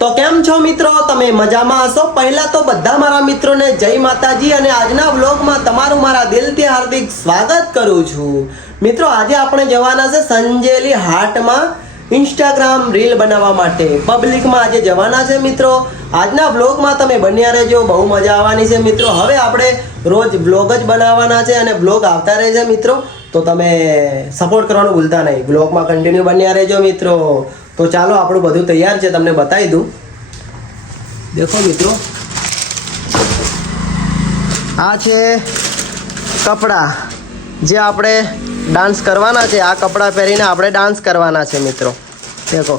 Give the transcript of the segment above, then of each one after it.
તો કેમ છો મિત્રો, તમે મજામાં હશો? પહેલા તો બધા મારા મિત્રોને જય માતાજી અને આજના વ્લોગમાં તમારું મારા દિલથી હાર્દિક સ્વાગત કરું છું. મિત્રો આજે આપણે જવાના છે સંજેલી હાટમાં ઇન્સ્ટાગ્રામ રીલ બનાવવા માટે. પબ્લિકમાં આજે જવાના છે મિત્રો. આજના વ્લોગમાં તમે બન્યા રહેજો, બહુ મજા આવવાની છે મિત્રો. હવે આપણે રોજ વ્લોગ જ બનાવવાના છે અને વ્લોગ આવતા રહેશે મિત્રો. તો તમે સપોર્ટ કરવાનું ભૂલતા નહીં, વ્લોગમાં કન્ટિન્યુ બન્યા રહેજો મિત્રો. તો ચાલો આપણું બધું તૈયાર છે, તમને બતાવી દઉં. દેખો મિત્રો, આ છે કપડાં જે આપણે ડાન્સ કરવાના છે. આ કપડાં પહેરીને આપણે ડાન્સ કરવાના છે મિત્રો. દેખો,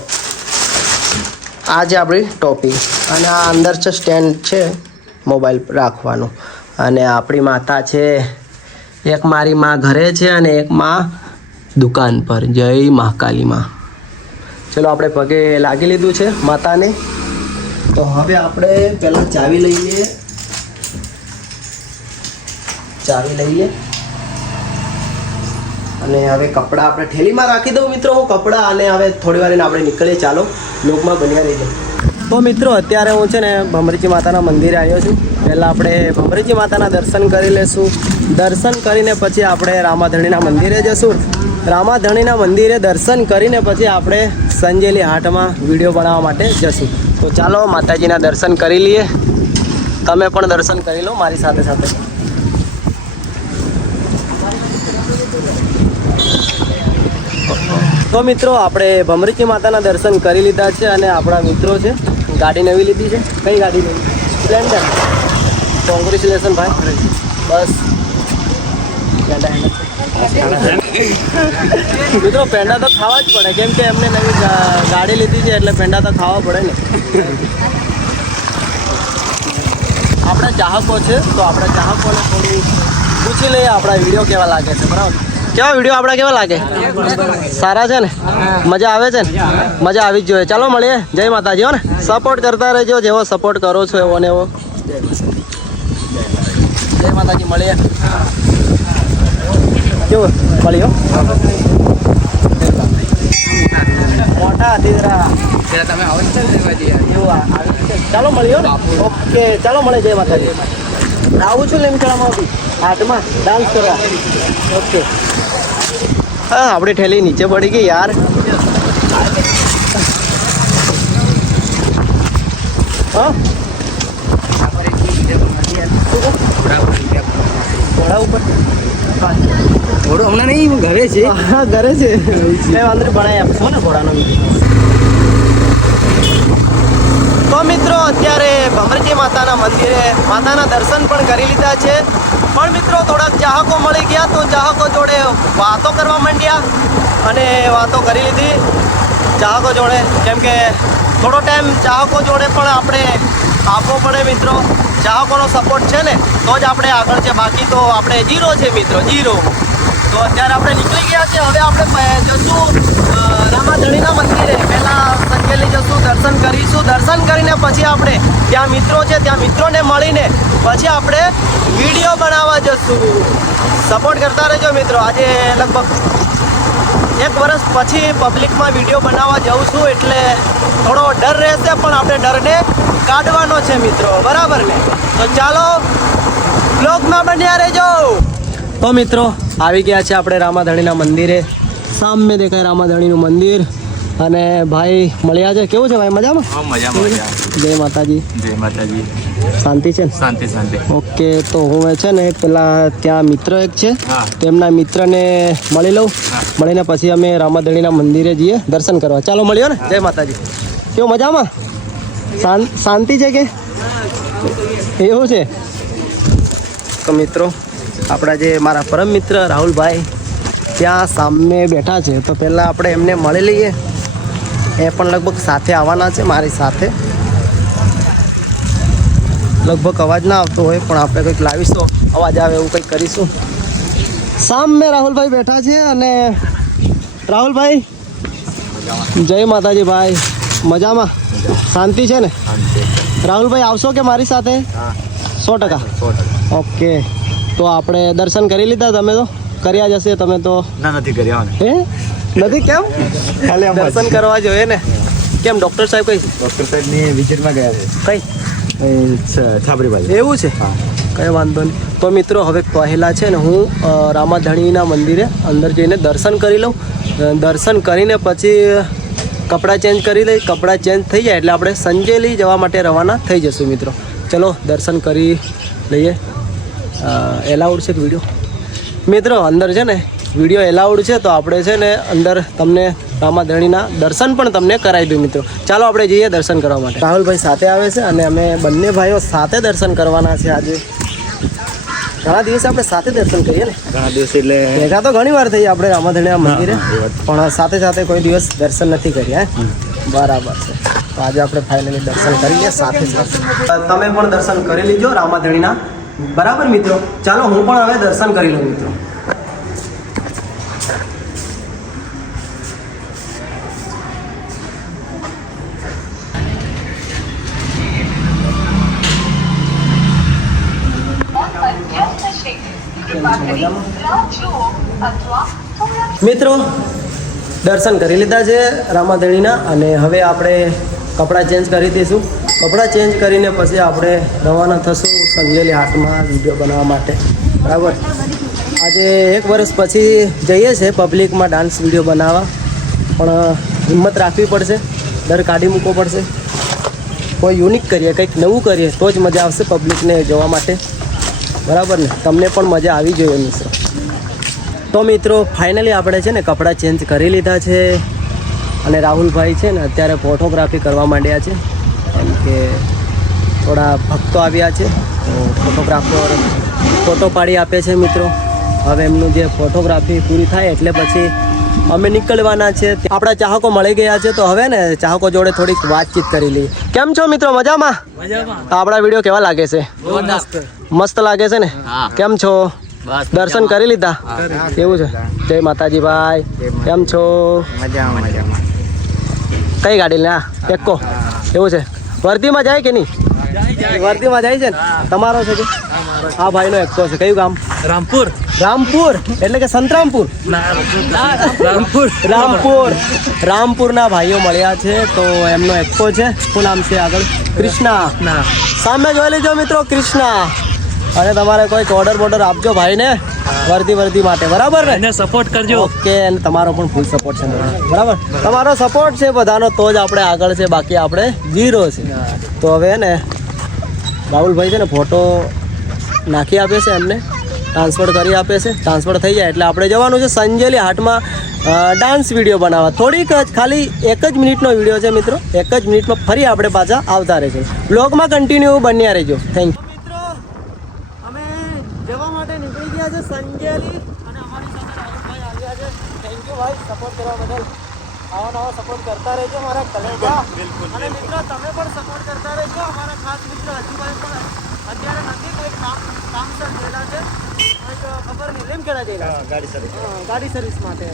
આ છે આપણી ટોપી અને આ અંદર છે સ્ટેન્ડ છે મોબાઈલ રાખવાનું. અને આપણી માતા છે, એક મારી માં ઘરે છે અને એક માં દુકાન પર. જય મહાકાલી માં. ચલો આપણે પગે લાગી લીધું છે માતાને. તો હવે આપણે પહેલાં ચાવી લઈએ. અને હવે કપડાં આપણે થેલીમાં રાખી દઉં મિત્રો હું કપડાં. અને હવે થોડી વાર આપણે નીકળીએ. ચાલો લોકમાં બન્યા રહીએ. તો મિત્રો અત્યારે હું છે ને ભમરીજી માતાના મંદિરે આવ્યો છું. પહેલાં આપણે ભમરીજી માતાના દર્શન કરી લઈશું. દર્શન કરીને પછી આપણે રામાધણીના મંદિરે જઈશું. રામાધણીના મંદિરે દર્શન કરીને પછી આપણે સંજેલી હાટમાં વિડીયો બનાવવા માટે જઈશું. તો ચાલો માતાજીના દર્શન કરી લઈએ. તમે પણ દર્શન કરી લો મારી સાથે સાથે. તો મિત્રો આપણે ભમરીજી માતાના દર્શન કરી લીધા છે અને આપણા મિત્રો છે ગાડી નવી લીધી છે. કઈ ગાડી નવી? સ્પ્લેન્ડર. કોંગ્રેચ્યુલેશન ભાઈ. બસ મિત્રો પેંડા તો ખાવા જ પડે, કેમ કે એમને નવી ગાડી લીધી છે એટલે પેંડા તો ખાવા પડે ને. આપણા ચાહકો છે તો આપણા ચાહકોને થોડું પૂછી લઈએ આપણા વિડીયો કેવા લાગે છે. બરાબર, કેવા વિડીયો આપણા કેવા લાગે? સારા છે ને? મજા આવે છે ને? મજા આવી જ જોઈએ. ચાલો મળીએ. જય માતાજી. હો ને, સપોર્ટ કરતા રહેજો, જેવો સપોર્ટ કરો છો એવો ને એવો. જય માતાજી. મળીએ. કેવું મળ્યો? મોટા દીદરા તમે આવો છો એવું ચાલો મળ્યો ને. ઓકે ચાલો મળે. જય માતાજી. આવું છું લીમખેડામાં બી હાટમાં ડાન્સ કરવા. ઓકે. હા, આપણી ઠેલી નીચે પડી ગઈ યાર. હા, ઘોડા ઉપર ઘોડો હમણાં નહીં, ઘરે છે. હા ઘરે છે. વાંધો બનાવી આપશો ને ઘોડાનો. તો મિત્રો અત્યારે ભમરીજી માતાના મંદિરે માતાના દર્શન પણ કરી લીધા છે. પણ મિત્રો થોડાક ચાહકો મળી ગયા તો ચાહકો જોડે વાતો કરવા માંડ્યા અને વાતો કરી લીધી ચાહકો જોડે. કેમ કે થોડો ટાઈમ ચાહકો જોડે પણ આપણે આપવો પડે મિત્રો. ચાહકોનો સપોર્ટ છે ને તો જ આપણે આગળ છે, બાકી તો આપણે ઝીરો છે મિત્રો, ઝીરો. તો અત્યારે આપણે નીકળી ગયા છે. હવે આપણે જશું રામાધણીના મંદિરે. પહેલાં સંજેલી જશું, દર્શન કરીશું. દર્શન કરીને પછી આપણે ત્યાં મિત્રો છે, ત્યાં મિત્રોને મળીને પછી આપણે વિડીયો બનાવવા જશું. સપોર્ટ કરતા રહેજો મિત્રો. આજે લગભગ 1 વર્ષ પછી પબ્લિકમાં વિડીયો બનાવવા જાઉં છું એટલે થોડો ડર રહેશે, પણ આપણે ડરને કાઢવાનો છે મિત્રો. બરાબર ને? તો ચાલો બ્લોગમાં બન્યા રહેજો. તો મિત્રો આવી ગયા છે આપણે રામાધણીના મંદિરે. સામે દેખાય રામાધણીનું મંદિર. અને ભાઈ મળ્યા છે. કેવું છે ભાઈ? મજામાં? મજામાં. જય માતાજી. જય માતાજી. શાંતિ છે ને? શાંતિ શાંતિ. ઓકે. તો હું છે ને પેલા ત્યાં મિત્ર એક છે, તેમના મિત્રને મળી લઉં. મળીને પછી અમે રામાધણીના મંદિરે જઈએ દર્શન કરવા. ચાલો મળ્યો ને. જય માતાજી. કેવું? મજામાં? શાંતિ છે કે એવું છે? તો મિત્રો આપણા જે મારા પરમ મિત્ર રાહુલભાઈ ત્યાં સામે બેઠા છે. તો પહેલાં આપણે એમને મળી લઈએ. એ પણ લગભગ સાથે આવવાના છે મારી સાથે. લગભગ અવાજ ના આવતો હોય પણ આપણે કંઈક લાવીશું, અવાજ આવે એવું કંઈક કરીશું. સામે રાહુલભાઈ બેઠા છે. અને રાહુલભાઈ જય માતાજી ભાઈ. મજામાં? શાંતિ છે ને? રાહુલભાઈ આવશો કે મારી સાથે? 100%. ઓકે. તો આપણે દર્શન કરી લીધા? તમે તો કર્યા જશે. તમે તો ના, નથી કર્યા. હે? નથી? કેમ? ખાલી દર્શન કરવા જોઈએ ને. કેમ ડૉક્ટર સાહેબ કઈ ડૉક્ટર સાહેબની વિઝિટમાં ગયા છે. કઈ છાબરી બાજુ. એવું છે? હા. કંઈ વાંધો નહીં. તો મિત્રો હવે પહેલાં છે ને હું રામાધણીના મંદિરે અંદર જઈને દર્શન કરી લઉં. દર્શન કરીને પછી કપડાં ચેન્જ કરી લઈ. કપડાં ચેન્જ થઈ જાય એટલે આપણે સંજેલી જવા માટે રવાના થઈ જશું મિત્રો. ચલો દર્શન કરી લઈએ. એલાઉડ છે કે વિડીયો? મિત્રો અંદર છે ને વિડીયો એલાઉડ છે તો આપણે છે ને અંદર તમને રામાધણીના દર્શન પણ તમને કરાવી દઉં મિત્રો. ચાલો આપણે જઈએ દર્શન કરવા માટે. રાહુલભાઈ સાથે આવે છે અને અમે બંને ભાઈઓ સાથે દર્શન કરવાના છે આજે. ઘણા દિવસે આપણે સાથે દર્શન કરીએ ને. ઘણા દિવસ એટલે ભેગા તો ઘણી વાર થઈ આપણે રામાધણીના મંદિરે, પણ સાથે સાથે કોઈ દિવસ દર્શન નથી કર્યા. બરાબર છે. તો આજે આપણે ફાઇનલી દર્શન કરી લઈએ સાથે સાથે. તમે પણ દર્શન કરી લીજો રામાધણીના. બરાબર મિત્રો, ચાલો હું પણ હવે દર્શન કરી લઉં મિત્રો. મિત્રો દર્શન કરી લીધા છે રામાધણીના અને હવે આપણે કપડાં ચેન્જ કરી દઈશું. કપડાં ચેન્જ કરીને પછી આપણે રવાના થશું સંજેલી હાટમાં વિડીયો બનાવવા માટે. બરાબર, આજે 1 વર્ષ પછી જઈએ છીએ પબ્લિકમાં ડાન્સ વિડીયો બનાવવા, પણ હિંમત રાખવી પડશે, ડર કાઢી મૂકવો પડશે. કોઈ યુનિક કરીએ, કંઈક નવું કરીએ તો જ મજા આવશે પબ્લિકને જોવા માટે. બરાબર ને? તમને પણ મજા આવી જોઈએ મિત્રો. તો મિત્રો ફાઇનલી આપણે છે ને કપડાં ચેન્જ કરી લીધા છે અને રાહુલભાઈ છે ને અત્યારે ફોટોગ્રાફી કરવા માંડ્યા છે, કેમ કે થોડા ભક્તો આવ્યા છે તો ફોટોગ્રાફર ફોટો પાડી આપે છે મિત્રો. હવે એમનું જે ફોટોગ્રાફી પૂરી થાય એટલે પછી અમે નીકળવાના છે. આપણા ચાહકો મળી ગયા છે તો હવે ને ચાહકો જોડે થોડીક વાતચીત કરી લઈએ. કેમ છો મિત્રો? મજામાં? આપણા વિડીયો કેવા લાગે છે? મસ્ત લાગે છે ને? કેમ છો? દર્શન કરી લીધા? કેવું છે? જય માતાજી ભાઈ, કેમ છો? મજામાં. કઈ ગાડી લે? એકો? એવું છે? વર્ધીમાં જાય કે નહીં? વર્ધીમાં જાય છે ને? તમારો છે કે? આ ભાઈનો એકો છે. કયું ગામ? રામપુર. રામપુર એટલે કે સંતરામપુર? રામપુરના ભાઈઓ મળ્યા છે તો એમનો એકો છે. શું નામ છે આગળ? કૃષ્ણા. સામે જોઈ લેજો મિત્રો, કૃષ્ણા. અને તમારે કોઈક ઓર્ડર આપજો ભાઈને વર્દી માટે. બરાબર ને? એને સપોર્ટ કરજો. ઓકે. અને તમારો પણ ફૂલ સપોર્ટ છે. બરાબર, તમારો સપોર્ટ છે બધાનો તો જ આપણે આગળ છે, બાકી આપણે 0 છે. તો હવે ને રાહુલભાઈ છે ને ફોટો નાખી આપે છે, એમને ટ્રાન્સફર કરી આપે છે. ટ્રાન્સફર થઈ જાય એટલે આપણે જવાનું છે સંજેલી હાટમાં ડાન્સ વિડીયો બનાવવા. થોડીક જ ખાલી 1 જ મિનિટનો વિડીયો છે મિત્રો. 1 જ મિનિટમાં ફરી આપણે પાછા આવતા રહીશું. બ્લોગમાં કન્ટિન્યુ બન્યા રહેજો. Thank you. જવા માટે નીકળી ગયા છે સંજેલી અને અમારી સાથે રાહુલભાઈ આવ્યા છે. થેન્ક યુ ભાઈ સપોર્ટ કરવા બદલ. આવા સપોર્ટ કરતા રહેજો મારા કલેજા. અને મિત્રો તમે પણ સપોર્ટ કરતા રહેજો. અમારા ખાસ મિત્ર હજુભાઈ પણ અત્યારે નથી, કંઈક કામસર ગયેલા છે, કંઈક ખબર નહીં રેમ કેળા ગયેલા ગાડી સર્વિસ માટે.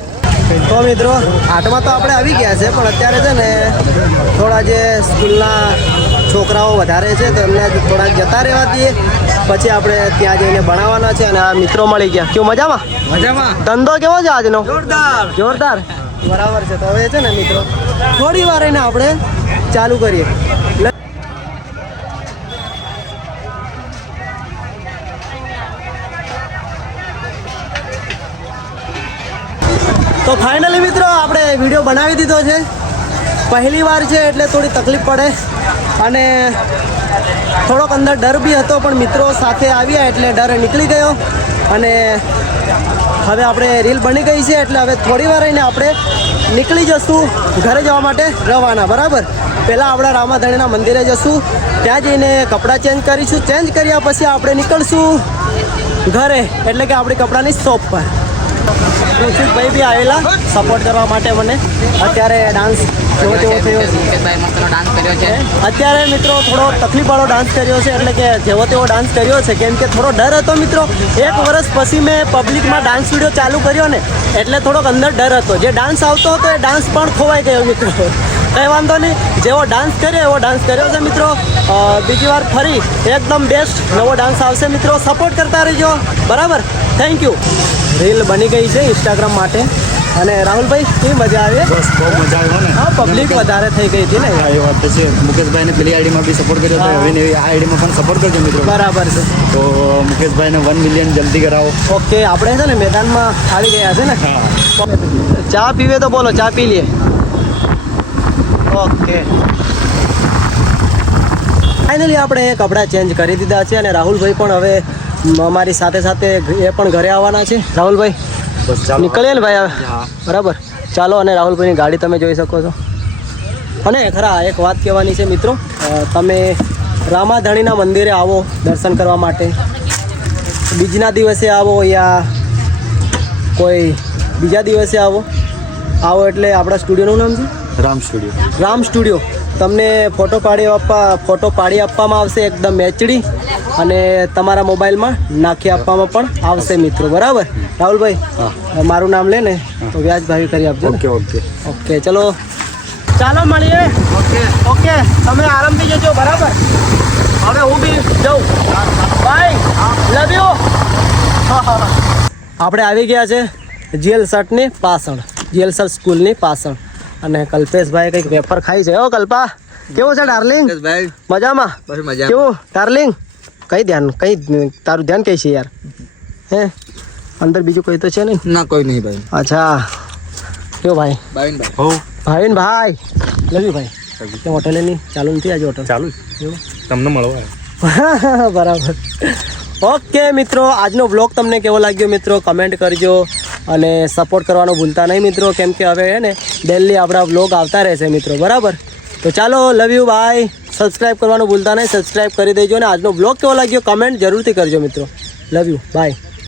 તો મિત્રો હાટમાં તો આપણે આવી ગયા છે, પણ અત્યારે છે ને થોડા જે સ્કૂલના છોકરાઓ વધારે છે તો એમને થોડાક જતા રહેવા દઈએ, પછી આપણે ત્યાં જઈને ભણાવવાના છે. અને આ મિત્રો મળી ગયા. કેવું? મજામાં? ધંધો કેવો છે આજનો? જોરદાર. બરાબર છે. તો હવે છે ને મિત્રો થોડી વાર એને આપણે ચાલુ કરીએ. તો ફાઇનલી મિત્રો આપણે વિડીયો બનાવી દીધો છે. પહેલી વાર છે એટલે થોડી તકલીફ પડે અને થોડોક અંદર ડર બી હતો, પણ મિત્રો સાથે આવ્યા એટલે ડર નીકળી ગયો. અને હવે આપણે રીલ બની ગઈ છે એટલે હવે થોડી વાર રહીને આપણે નીકળી જશું ઘરે જવા માટે રવાના. બરાબર, પહેલાં આપણા રામાધણીના મંદિરે જશું, ત્યાં જઈને કપડાં ચેન્જ કરીશું. ચેન્જ કર્યા પછી આપણે નીકળશું ઘરે, એટલે કે આપણી કપડાની શોપ પર. કૌશિકભાઈ બી આવેલા સપોર્ટ કરવા માટે મને. અત્યારે ડાન્સ જેવો તેવો થયો છે. અત્યારે મિત્રો થોડો તકલીફવાળો ડાન્સ કર્યો છે, એટલે કે જેવો તેવો ડાન્સ કર્યો છે, કેમ કે થોડો ડર હતો મિત્રો. 1 વર્ષ પછી મેં પબ્લિકમાં ડાન્સ વિડીયો ચાલુ કર્યો ને એટલે થોડોક અંદર ડર હતો. જે ડાન્સ આવતો હતો એ ડાન્સ પણ ખોવાઈ ગયો મિત્રો. કંઈ વાંધો નહીં, જેવો ડાન્સ કર્યો એવો ડાન્સ કર્યો છે મિત્રો. બીજી વાર ફરી એકદમ બેસ્ટ નવો ડાન્સ આવશે મિત્રો. સપોર્ટ કરતા રહેજો. બરાબર, થેન્ક યુ. રીલ બની ગઈ છે ઇન્સ્ટાગ્રામ માટે, અને રાહુલભાઈ કેવી મજા આવી બસ બહુ મજા આવ્યો ને હા પબ્લિક વધારે થઈ ગઈ હતી ને હા એ વાત તો છે મુકેશભાઈને પેલી આઈડીમાં બી સપોર્ટ કર્યો હતો હવે ને આ આઈડીમાં પણ સપોર્ટ કરજો મિત્રો બરાબર છે તો મુકેશભાઈને 1 મિલિયન જલ્દી કરાવો ઓકે આપણે છે ને મેદાનમાં આવી ગયા છે ને હા ચા પીવે તો બોલો ચા પી લઈએ ઓકે ફાઇનલી આપણે કપડાં ચેન્જ કરી દીધા છે અને રાહુલભાઈ પણ હવે અમારી સાથે સાથે એ પણ ઘરે આવવાના છે રાહુલભાઈ બસ ચાલો નીકળીએ ને ભાઈ હવે હા બરાબર ચાલો અને રાહુલભાઈની ગાડી તમે જોઈ શકો છો અને ખરા એક વાત કહેવાની છે મિત્રો તમે રામાધણીના મંદિરે આવો દર્શન કરવા માટે બીજના દિવસે આવો યા કોઈ બીજા દિવસે આવો એટલે આપણા સ્ટુડિયોનું નામ છે રામ સ્ટુડિયો રામ સ્ટુડિયો તમને ફોટો પાડી આપવામાં આવશે એકદમ એચડી અને તમારા મોબાઈલમાં નાખી આપવામાં પણ આવશે મિત્રો બરાબર રાહુલભાઈ મારું નામ લે ને તો વ્યાજ ભાવી કરી આપજો ને. ઓકે ઓકે ઓકે ચલો ચાલો મળીએ ઓકે તમે આરામથી જજો બરાબર હવે હું બી જાઉં બાય લવ યુ આપણે આવી ગયા છે જીએલ સર્ટની પાછળ જીએલ સર્ટ સ્કૂલની પાછળ અને કલ્પેશભાઈ કંઈક વેફર ખાઈ છે ઓ કલ્પા કેવું છે ડાર્લિંગ ભાઈ મજામાં બસ મજા કેવું ડાર્લિંગ કઈ તારું ધ્યાન કઈ છે યાર હે અંદર બીજું કઈ તો છે નહીં ના કોઈ નહીં ભાઈ અચ્છા કેવું ભાઈ ભાઈ હો ભાઈ ને ભાઈ લવ્યું ભાઈ તે હોટેલે નહીં ચાલુ નથી આજે હોટલ ચાલુ એવું તમને મળવા બરાબર ઓકે મિત્રો આજનો બ્લોગ તમને કેવો લાગ્યો મિત્રો કમેન્ટ કરજો અને સપોર્ટ કરવાનું ભૂલતા નહીં મિત્રો કેમ કે હવે હે ને ડેલી આપણા બ્લોગ આવતા રહેશે મિત્રો બરાબર તો ચાલો લવ યુ બાય સબસ્ક્રાઈબ કરવાનું ભૂલતા નહીં સબસ્ક્રાઈબ કરી દેજો અને આજનો બ્લોગ કેવો લાગ્યો કમેન્ટ જરૂરથી કરજો મિત્રો લવ યુ બાય